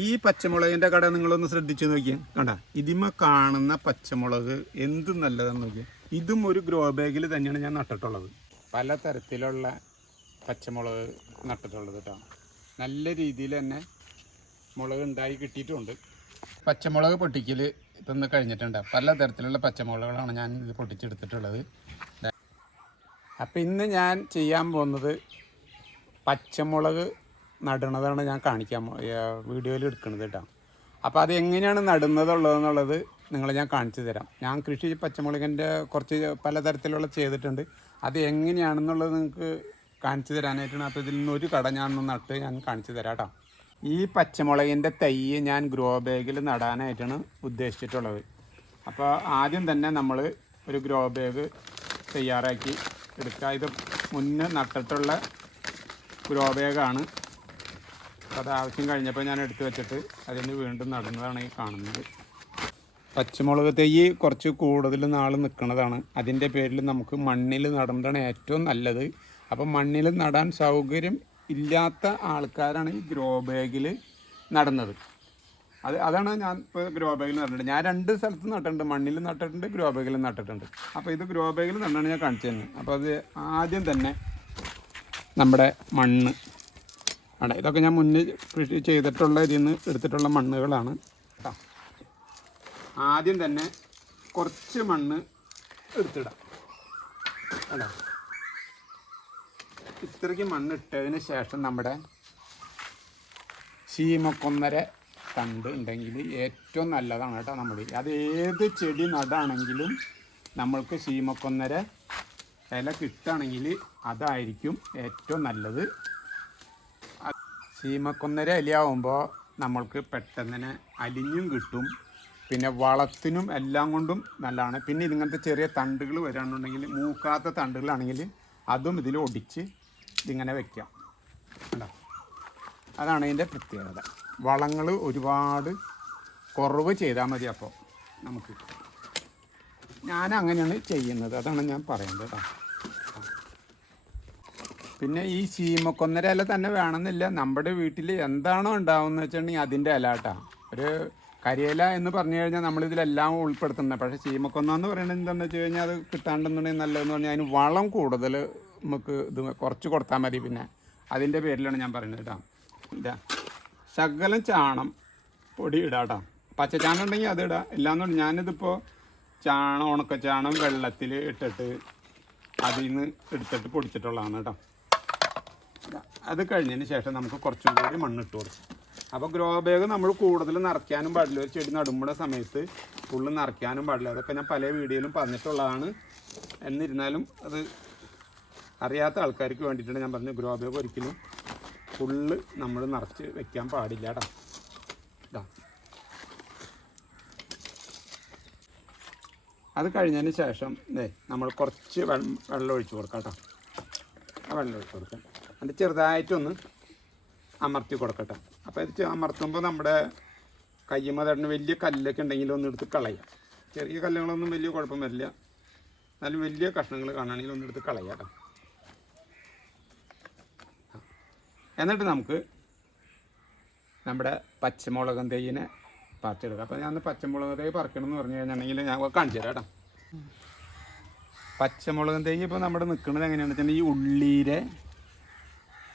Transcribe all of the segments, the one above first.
ഈ പച്ചമുളകിൻ്റെ കട നിങ്ങളൊന്ന് ശ്രദ്ധിച്ചു നോക്കിയാൽ കണ്ട ഇതിമ കാണുന്ന പച്ചമുളക് എന്ത് നല്ലതെന്ന് നോക്കിയാൽ ഇതും ഒരു ഗ്രോ ബാഗിൽ തന്നെയാണ് ഞാൻ നട്ടിട്ടുള്ളത്. പല തരത്തിലുള്ള പച്ചമുളക് നട്ടിട്ടുള്ളത് കേട്ടോ. നല്ല രീതിയിൽ തന്നെ മുളക് ഉണ്ടായി കിട്ടിയിട്ടുമുണ്ട്. പച്ചമുളക് പൊട്ടിക്കൽ ഇതൊന്ന് കഴിഞ്ഞിട്ടുണ്ട്. പല തരത്തിലുള്ള പച്ചമുളകുകളാണ് ഞാൻ ഇത് പൊട്ടിച്ചെടുത്തിട്ടുള്ളത്. അപ്പോൾ ഇന്ന് ഞാൻ ചെയ്യാൻ പോകുന്നത് പച്ചമുളക് നടണതാണ് ഞാൻ കാണിക്കാൻ വീഡിയോയിൽ എടുക്കുന്നത് കേട്ടോ. അപ്പോൾ അത് എങ്ങനെയാണ് നടുന്നതുള്ളതെന്നുള്ളത് നിങ്ങളെ ഞാൻ കാണിച്ചു തരാം. ഞാൻ കൃഷി പച്ചമുളകിൻ്റെ കുറച്ച് പലതരത്തിലുള്ള ചെയ്തിട്ടുണ്ട്. അത് എങ്ങനെയാണെന്നുള്ളത് നിങ്ങൾക്ക് കാണിച്ചു തരാനായിട്ടാണ്. അപ്പോൾ ഇതിൽ നിന്നൊരു കട ഞാൻ നട്ട് ഞാൻ കാണിച്ചു തരാം കേട്ടോ. ഈ പച്ചമുളകിൻ്റെ തൈ ഞാൻ ഗ്രോ ബാഗിൽ നടാനായിട്ടാണ് ഉദ്ദേശിച്ചിട്ടുള്ളത്. അപ്പോൾ ആദ്യം തന്നെ നമ്മൾ ഒരു ഗ്രോ ബാഗ് തയ്യാറാക്കി എടുക്കുക. ഇത് മുന്നേ നട്ടിട്ടുള്ള ഗ്രോ ബാഗാണ്. അപ്പോൾ അത് ആവശ്യം കഴിഞ്ഞപ്പോൾ ഞാൻ എടുത്തു വെച്ചിട്ട് അതിന് വീണ്ടും നടുന്നതാണ് ഈ കാണുന്നത്. പച്ചമുളക് തൈ കുറച്ച് കൂടുതൽ നാൾ നിൽക്കുന്നതാണ്. അതിൻ്റെ പേരിൽ നമുക്ക് മണ്ണിൽ നടുന്നതാണ് ഏറ്റവും നല്ലത്. അപ്പം മണ്ണിൽ നടാൻ സൗകര്യം ഇല്ലാത്ത ആൾക്കാരാണ് ഈ ഗ്രോ ബാഗിൽ നടുന്നത്. അതാണ് ഞാൻ ഇപ്പോൾ ഗ്രോ ബാഗിൽ നട്ടിട്ടുണ്ട്. ഞാൻ 2 സ്ഥലത്ത് നട്ടിട്ടുണ്ട്. മണ്ണിൽ നട്ടിട്ടുണ്ട്, ഗ്രോ ബാഗിൽ നട്ടിട്ടുണ്ട്. അപ്പോൾ ഇത് ഗ്രോ ബാഗിൽ നടാണ് ഞാൻ കാണിച്ചു തന്നെ. അപ്പോൾ അത് ആദ്യം തന്നെ നമ്മുടെ മണ്ണ് ആണ്. ഇതൊക്കെ ഞാൻ മുന്നേ കൃഷി ചെയ്തിട്ടുള്ള ഇതിൽ നിന്ന് എടുത്തിട്ടുള്ള മണ്ണുകളാണ് കേട്ടോ. ആദ്യം തന്നെ കുറച്ച് മണ്ണ് എടുത്തിടാം കേട്ടോ. ഇത്രയ്ക്ക് മണ്ണിട്ടതിന് ശേഷം നമ്മുടെ ശീമക്കൊന്നര തണ്ട് ഉണ്ടെങ്കിൽ ഏറ്റവും നല്ലതാണ് കേട്ടോ. നമ്മൾ അത് ഏത് ചെടി നടാണെങ്കിലും നമ്മൾക്ക് ശീമക്കൊന്നര ഇല കിട്ടുകയാണെങ്കിൽ അതായിരിക്കും ഏറ്റവും നല്ലത്. ശീമക്കൊന്നര ഇലയാവുമ്പോൾ നമ്മൾക്ക് പെട്ടെന്ന് തന്നെ അലിഞ്ഞും കിട്ടും. പിന്നെ വളത്തിനും എല്ലാം കൊണ്ടും നല്ലതാണ്. പിന്നെ ഇതിങ്ങനത്തെ ചെറിയ തണ്ടുകൾ വരാനുണ്ടെങ്കിൽ മൂക്കാത്ത തണ്ടുകളാണെങ്കിൽ അതും ഇതിൽ ഒടിച്ച് ഇതിങ്ങനെ വയ്ക്കാം കേട്ടോ. അതാണ് ഇതിൻ്റെ പ്രത്യേകത. വളങ്ങൾ ഒരുപാട് കുറവ് ചെയ്താൽ മതി. അപ്പോൾ നമുക്ക് ഞാൻ അങ്ങനെയാണ് ചെയ്യുന്നത്. അതാണ് ഞാൻ പറയുന്നത് കേട്ടോ. പിന്നെ ഈ ശീമക്കൊന്നര ഇല തന്നെ വേണമെന്നില്ല. നമ്മുടെ വീട്ടിൽ എന്താണോ ഉണ്ടാവുന്നത് വെച്ചിട്ടുണ്ടെങ്കിൽ അതിൻ്റെ ഇല കേട്ടോ. ഒരു കരിയില എന്ന് പറഞ്ഞു കഴിഞ്ഞാൽ നമ്മളിതിലെല്ലാം ഉൾപ്പെടുത്തുന്നത്. പക്ഷേ ശീമക്കൊന്ന എന്ന് പറയുന്നത് എന്താണെന്ന് വെച്ച് കഴിഞ്ഞാൽ അത് കിട്ടാണ്ടെന്നുണ്ടെങ്കിൽ നല്ലതെന്ന് പറഞ്ഞാൽ അതിന് വളം കൂടുതൽ നമുക്ക് ഇത് കുറച്ച് കൊടുത്താൽ മതി. പിന്നെ അതിൻ്റെ പേരിലാണ് ഞാൻ പറയുന്നത് കേട്ടോ. ഇതാ ശകലം ചാണം പൊടി ഇടാം കേട്ടോ. പച്ചച്ചാണം ഉണ്ടെങ്കിൽ അത് ഇടാം. ഇല്ലാന്ന് ഞാനിതിപ്പോൾ ഉണക്കച്ചാണം വെള്ളത്തിൽ ഇട്ടിട്ട് അതിൽ നിന്ന് എടുത്തിട്ട് പൊടിച്ചിട്ടുള്ളതാണ് കേട്ടോ. അത് കഴിഞ്ഞതിന് ശേഷം നമുക്ക് കുറച്ചും കൂടി മണ്ണിട്ട് കൊടുക്കും. അപ്പോൾ ഗ്രോ ബാഗ് നമ്മൾ കൂടുതൽ നിറയ്ക്കാനും പാടില്ല. ഒരു ചെടി നടുമ്പോൾ സമയത്ത് ഫുള്ള് നിറയ്ക്കാനും പാടില്ല. അതൊക്കെ ഞാൻ പല വീഡിയോയിലും പറഞ്ഞിട്ടുള്ളതാണ്. എന്നിരുന്നാലും അത് അറിയാത്ത ആൾക്കാർക്ക് വേണ്ടിയിട്ടാണ് ഞാൻ പറഞ്ഞു. ഗ്രോ ബാഗ് ഒരിക്കലും ഫുള്ള് നമ്മൾ നിറച്ച് വെക്കാൻ പാടില്ല കേട്ടോ. ഇതാ അത് കഴിഞ്ഞതിന് ശേഷം നമ്മൾ കുറച്ച് വെള്ളം ഒഴിച്ച് കൊടുക്കാം കേട്ടോ. ആ വെള്ളം ഒഴിച്ച് കൊടുക്കാം. അത് ചെറുതായിട്ടൊന്ന് അമർത്തി കൊടുക്കട്ടെ. അപ്പോൾ ഇത് അമർത്തുമ്പോൾ നമ്മുടെ കയ്യുമ്മ തടഞ്ഞ് വലിയ കല്ലൊക്കെ ഉണ്ടെങ്കിൽ ഒന്ന് എടുത്ത് കളയാം. ചെറിയ കല്ലുകളൊന്നും വലിയ കുഴപ്പം വരില്ല. എന്നാലും വലിയ കഷ്ണങ്ങൾ കാണുകയാണെങ്കിൽ ഒന്ന് എടുത്ത് കളയാം കേട്ടോ. എന്നിട്ട് നമുക്ക് നമ്മുടെ പച്ചമുളക് തൈയിനെ പറിച്ചെടുക്കാം. അപ്പോൾ ഞാൻ പച്ചമുളക് തൈ പറിക്കണം എന്ന് പറഞ്ഞു കഴിഞ്ഞിട്ടുണ്ടെങ്കിൽ ഞാൻ കാണിച്ചു തരാം കേട്ടോ. പച്ചമുളക് തൈ ഇപ്പോൾ നമ്മുടെ നിൽക്കുന്നത് എങ്ങനെയാണെന്ന് വെച്ചിട്ടുണ്ടെങ്കിൽ ഈ ഉള്ളിയുടെ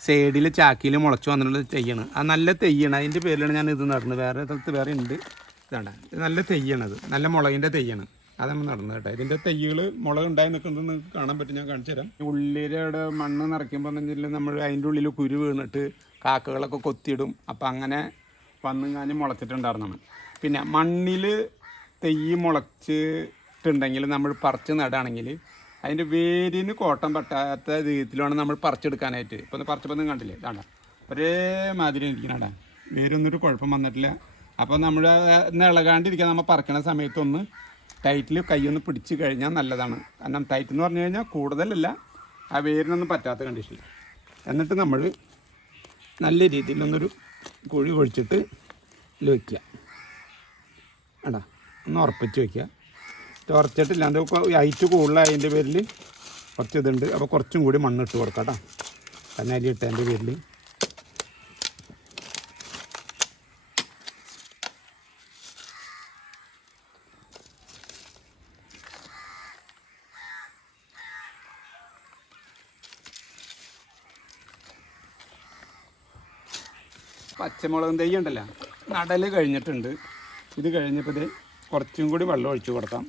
സൈഡിൽ ചാക്കിയിൽ മുളച്ച് വന്നിട്ടുള്ള തെയ്യാണ്. അത് നല്ല തെയ്യാണ്. അതിൻ്റെ പേരിലാണ് ഞാൻ ഇത് നടുന്നത്. വേറെ സ്ഥലത്ത് വേറെ ഉണ്ട്. ഇതാണ് ഇത് നല്ല തെയ്യാണത്. നല്ല മുളകിൻ്റെ തെയ്യാണ്. അത് നമ്മൾ നടന്നത് കേട്ടോ. ഇതിൻ്റെ തെയ്യുകൾ മുളക് ഉണ്ടായി നിൽക്കുന്നത് നിങ്ങൾക്ക് കാണാൻ പറ്റും. ഞാൻ കാണിച്ചു തരാം. ഉള്ളിയുടെ മണ്ണ് നിറയ്ക്കുമ്പോൾ എന്ന് വെച്ചാൽ നമ്മൾ അതിൻ്റെ ഉള്ളിൽ കുരു വീണിട്ട് കാക്കകളൊക്കെ കൊത്തിയിടും. അപ്പം അങ്ങനെ വന്നുങ്ങാനും മുളച്ചിട്ടുണ്ടായിരുന്നാണ്. പിന്നെ മണ്ണിൽ തെയ്യ് മുളച്ചിട്ടുണ്ടെങ്കിൽ നമ്മൾ പറിച്ച് നടുകയാണെങ്കിൽ അതിൻ്റെ വേരിന് കോട്ടം പറ്റാത്ത രീതിയിലാണ് നമ്മൾ പറിച്ചെടുക്കാനായിട്ട്. ഇപ്പോൾ പറിച്ചപ്പോൾ കണ്ടില്ലേ, ഇതാണ്ട ഒരേമാതിരി ഇരിക്കണ വേരൊന്നൊരു കുഴപ്പം വന്നിട്ടില്ല. അപ്പോൾ നമ്മൾ ഇളകാണ്ടിരിക്കാൻ നമ്മൾ പറിക്കണ സമയത്തൊന്ന് ടൈറ്റിൽ കൈയൊന്ന് പിടിച്ച് കഴിഞ്ഞാൽ നല്ലതാണ്. കാരണം ടൈറ്റ് എന്ന് പറഞ്ഞു കഴിഞ്ഞാൽ കൂടുതലല്ല, ആ വേരിനൊന്നും പറ്റാത്ത കണ്ടീഷൻ. എന്നിട്ട് നമ്മൾ നല്ല രീതിയിലൊന്നൊരു കുഴി കുഴിച്ചിട്ട് ഇതിൽ വയ്ക്കുക. വേണ്ട ഒന്ന് ഉറപ്പിച്ച് വയ്ക്കുക. ഉറച്ചിട്ടില്ല, അത് ഹൈറ്റ് കൂടുതലായതിൻ്റെ പേരിൽ കുറച്ച് ഇതുണ്ട്. അപ്പോൾ കുറച്ചും കൂടി മണ്ണിട്ട് കൊടുക്കാം കേട്ടോ. കന്നാലി ഇട്ടതിൻ്റെ പേരിൽ പച്ചമുളകും തൈ ഉണ്ടല്ലോ, നടൽ കഴിഞ്ഞിട്ടുണ്ട്. ഇത് കഴിഞ്ഞപ്പോൾ ഇത് കുറച്ചും കൂടി വെള്ളം ഒഴിച്ചു കൊടുക്കാം.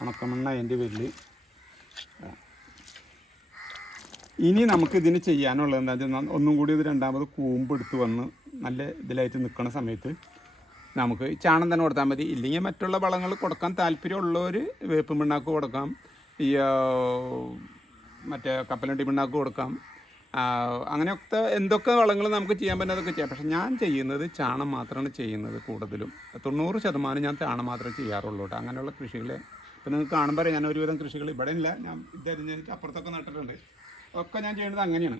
ഉണക്കമണ്ണ അതിൻ്റെ പേരിൽ. ഇനി നമുക്ക് ഇതിന് ചെയ്യാനുള്ളത് എന്താ വെച്ചാൽ, ഒന്നും കൂടി ഇത് രണ്ടാമത് കൂമ്പെടുത്ത് വന്ന് നല്ല ഇതിലായിട്ട് നിൽക്കുന്ന സമയത്ത് നമുക്ക് ചാണം തന്നെ കൊടുത്താൽ മതി. ഇല്ലെങ്കിൽ മറ്റുള്ള വളങ്ങൾ കൊടുക്കാൻ താല്പര്യമുള്ളവർ വേപ്പ് പിണ്ണാക്ക് കൊടുക്കാം, ഈ മറ്റേ കപ്പലണ്ടി പിണ്ണാക്ക് കൊടുക്കാം. അങ്ങനെയൊക്കെ എന്തൊക്കെ വളങ്ങൾ നമുക്ക് ചെയ്യാൻ പറ്റുന്ന അതൊക്കെ ചെയ്യാം. പക്ഷേ ഞാൻ ചെയ്യുന്നത് ചാണം മാത്രമാണ് ചെയ്യുന്നത്. കൂടുതലും 90% ഞാൻ ചാണം മാത്രമേ ചെയ്യാറുള്ളൂ കേട്ടോ. അങ്ങനെയുള്ള കൃഷികൾ ഇപ്പം നിങ്ങൾക്ക് കാണുമ്പോൾ ഞാൻ ഒരുവിധം കൃഷികൾ ഇവിടെ ഇല്ല, ഞാൻ ഇതരിഞ്ഞിട്ട് അപ്പുറത്തൊക്കെ നട്ടിട്ടുണ്ട്. ഒക്കെ ഞാൻ ചെയ്യുന്നത് അങ്ങനെയാണ്.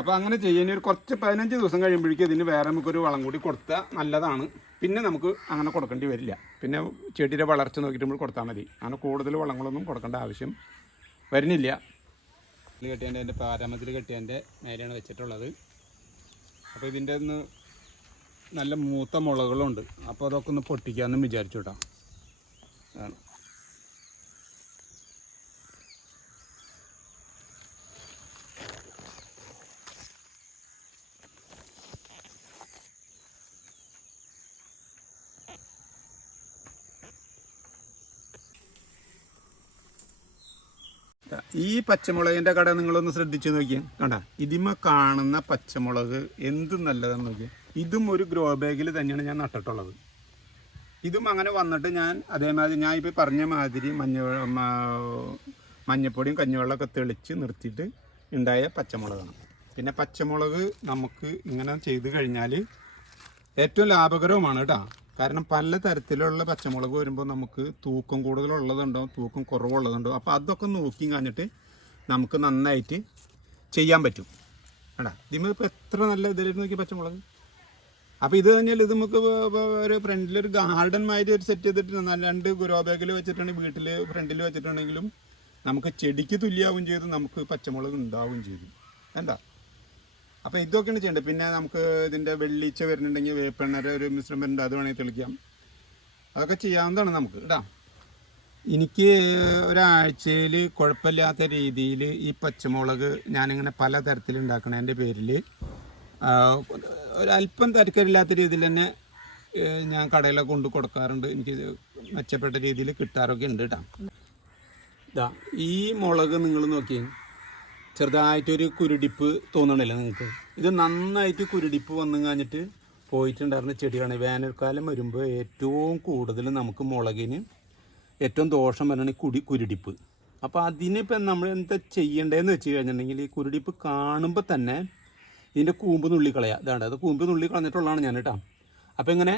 അപ്പോൾ അങ്ങനെ ചെയ്യുന്ന ഒരു കുറച്ച് 15 ദിവസം കഴിയുമ്പോഴേക്കും ഇതിന് വേറെ നമുക്കൊരു വളം കൂടി കൊടുത്താൽ നല്ലതാണ്. പിന്നെ നമുക്ക് അങ്ങനെ കൊടുക്കേണ്ടി വരില്ല. പിന്നെ ചെടിയുടെ വളർച്ച നോക്കിയിട്ട് നമ്മൾ കൊടുത്താൽ മതി. അങ്ങനെ കൂടുതൽ വളങ്ങളൊന്നും കൊടുക്കേണ്ട ആവശ്യം വരുന്നില്ല. കെട്ടിയതിൻ്റെ എൻ്റെ പാരമ്പര്യത്തിൽ കെട്ടിയതിൻ്റെ നേരെയാണ് വെച്ചിട്ടുള്ളത്. അപ്പോൾ ഇതിൻ്റെ ഒന്ന് നല്ല മൂത്ത മുളകളുണ്ട്. അപ്പോൾ അതൊക്കെ ഒന്ന് പൊട്ടിക്കാമെന്നും വിചാരിച്ചു കേട്ടോ. ആണ് ഈ പച്ചമുളകിൻ്റെ കട നിങ്ങളൊന്ന് ശ്രദ്ധിച്ച് നോക്കിയാൽ കണ്ട, ഇതിമ കാണുന്ന പച്ചമുളക് എന്ത് നല്ലതെന്ന് നോക്കിയാൽ. ഇതും ഒരു ഗ്രോ ബാഗിൽ തന്നെയാണ് ഞാൻ നട്ടിട്ടുള്ളത്. ഇതും അങ്ങനെ വന്നിട്ട് ഞാൻ അതേമാതിരി ഞാൻ ഇപ്പോൾ പറഞ്ഞ മാതിരി മഞ്ഞപ്പൊടിയും കഞ്ഞിവെള്ളമൊക്കെ തെളിച്ച് നിർത്തിയിട്ട് ഉണ്ടായ പച്ചമുളകാണ്. പിന്നെ പച്ചമുളക് നമുക്ക് ഇങ്ങനെ ചെയ്ത് കഴിഞ്ഞാൽ ഏറ്റവും ലാഭകരവുമാണ് കേട്ടോ. കാരണം പല തരത്തിലുള്ള പച്ചമുളക് വരുമ്പോൾ നമുക്ക് തൂക്കം കൂടുതലുള്ളതുണ്ടാവും, തൂക്കം കുറവുള്ളതുണ്ടാവും. അപ്പോൾ അതൊക്കെ നോക്കി കഴിഞ്ഞിട്ട് നമുക്ക് നന്നായിട്ട് ചെയ്യാൻ പറ്റും കേട്ടാ. ഇതിപ്പോൾ എത്ര നല്ല ഇതിലേക്ക് നോക്കി പച്ചമുളക്. അപ്പോൾ ഇത് കഴിഞ്ഞാൽ ഇത് നമുക്ക് ഒരു ഫ്രണ്ടിലൊരു ഗാർഡൻ മാതിരി ഒരു സെറ്റ് ചെയ്തിട്ട് 2 ഗ്രോ ബാഗിൽ വെച്ചിട്ടുണ്ടെങ്കിൽ വീട്ടിൽ ഫ്രണ്ടിൽ വെച്ചിട്ടുണ്ടെങ്കിലും നമുക്ക് ചെടിക്ക് തുല്യമാവുകയും ചെയ്തു, നമുക്ക് പച്ചമുളക് ഉണ്ടാവുകയും ചെയ്തു. എന്താ അപ്പോൾ ഇതൊക്കെയാണ് ചെയ്യേണ്ടത്. പിന്നെ നമുക്ക് ഇതിൻ്റെ വെള്ളീച്ച വരുന്നുണ്ടെങ്കിൽ വേപ്പെണ്ണ ഒരു മിശ്രം വരുന്നുണ്ട്, അത് വേണമെങ്കിൽ തെളിക്കാം. അതൊക്കെ ചെയ്യാവുന്നതാണ് നമുക്ക് കേട്ടോ. എനിക്ക് ഒരാഴ്ചയിൽ കുഴപ്പമില്ലാത്ത രീതിയിൽ ഈ പച്ചമുളക് ഞാനിങ്ങനെ പല തരത്തിലുണ്ടാക്കണതിൻ്റെ പേരിൽ ഒരല്പം തരക്കേടില്ലാത്ത രീതിയിൽ തന്നെ ഞാൻ കടയിലൊക്കെ കൊണ്ട് കൊടുക്കാറുണ്ട്. എനിക്ക് മെച്ചപ്പെട്ട രീതിയിൽ കിട്ടാറൊക്കെ ഉണ്ട് കേട്ടോ. ഇതാ ഈ മുളക് നിങ്ങൾ നോക്കി, ചെറുതായിട്ടൊരു കുരുടിപ്പ് തോന്നണില്ല നിങ്ങൾക്ക്? ഇത് നന്നായിട്ട് കുരുടിപ്പ് വന്നു കഴിഞ്ഞിട്ട് പോയിട്ടുണ്ടായിരുന്ന ചെടിയാണ്. വേനൽക്കാലം വരുമ്പോൾ ഏറ്റവും കൂടുതൽ നമുക്ക് മുളകിന് ഏറ്റവും ദോഷം വരണം കുരുടിപ്പ്. അപ്പോൾ അതിനിപ്പോൾ നമ്മൾ എന്താ ചെയ്യേണ്ടതെന്ന് വെച്ച് കഴിഞ്ഞിട്ടുണ്ടെങ്കിൽ, ഈ കുരുടിപ്പ് കാണുമ്പോൾ തന്നെ ഇതിൻ്റെ കൂമ്പ് നുള്ളിക്കളയുക. ഇതാണ് അത് കൂമ്പ് നുള്ളി കളഞ്ഞിട്ടുള്ളതാണ് ഞാൻ കേട്ടോ. അപ്പോൾ ഇങ്ങനെ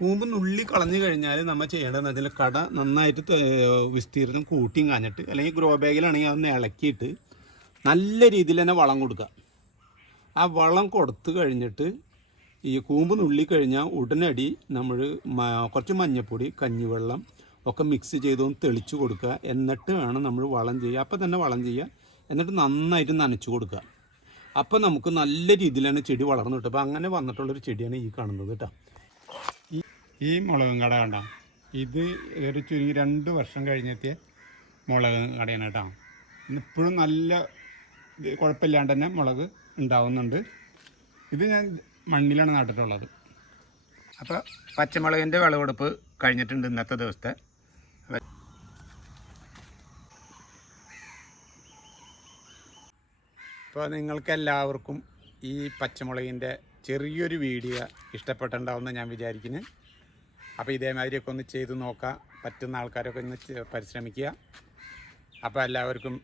കൂമ്പ് നുള്ളി കളഞ്ഞു കഴിഞ്ഞാൽ നമ്മൾ ചെയ്യേണ്ടതെന്ന് വെച്ചാൽ കട നന്നായിട്ട് വിസ്തീർണം കൂട്ടിയും കാഞ്ഞിട്ട്, അല്ലെങ്കിൽ ഗ്രോ ബാഗിലാണെങ്കിൽ അതൊന്ന് ഇളക്കിയിട്ട് നല്ല രീതിയിൽ തന്നെ വളം കൊടുക്കുക. ആ വളം കൊടുത്തു കഴിഞ്ഞിട്ട് ഈ കൂമ്പ് നുള്ളി കഴിഞ്ഞാൽ ഉടനടി നമ്മൾ കുറച്ച് മഞ്ഞൾപ്പൊടി കഞ്ഞിവെള്ളം ഒക്കെ മിക്സ് ചെയ്തൊന്ന് തെളിച്ച് കൊടുക്കുക. എന്നിട്ട് വേണം നമ്മൾ വളം ചെയ്യുക. അപ്പം തന്നെ വളം ചെയ്യുക, എന്നിട്ട് നന്നായിട്ട് നനച്ച് കൊടുക്കുക. അപ്പം നമുക്ക് നല്ല രീതിയിൽ തന്നെ ചെടി വളർന്നു കിട്ടും. അപ്പോൾ അങ്ങനെ വന്നിട്ടുള്ളൊരു ചെടിയാണ് ഈ കാണുന്നത് കേട്ടോ. ഈ മുളകും കട കണ്ട, ഇത് ഒരു ചുരുങ്ങി 2 വർഷം കഴിഞ്ഞെത്തിയ മുളക് കടയാണ് കേട്ടോ. ഇപ്പോഴും നല്ല കുഴപ്പമില്ലാണ്ട് തന്നെ മുളക് ഉണ്ടാവുന്നുണ്ട്. ഇത് ഞാൻ മണ്ണിലാണ് നട്ടിട്ടുള്ളത്. അപ്പോൾ പച്ചമുളകിൻ്റെ വിളവെടുപ്പ് കഴിഞ്ഞിട്ടുണ്ട് ഇന്നത്തെ ദിവസത്തെ. അപ്പോൾ നിങ്ങൾക്കെല്ലാവർക്കും ഈ പച്ചമുളകിൻ്റെ ചെറിയൊരു വീഡിയോ ഇഷ്ടപ്പെട്ടിട്ടുണ്ടാവുമെന്ന് ഞാൻ വിചാരിക്കുന്നു. അപ്പോൾ ഇതേമാതിരിയൊക്കെ ഒന്ന് ചെയ്ത് നോക്കുക, പറ്റുന്ന ആൾക്കാരൊക്കെ ഒന്ന് പരിശ്രമിക്കുക. അപ്പോൾ എല്ലാവർക്കും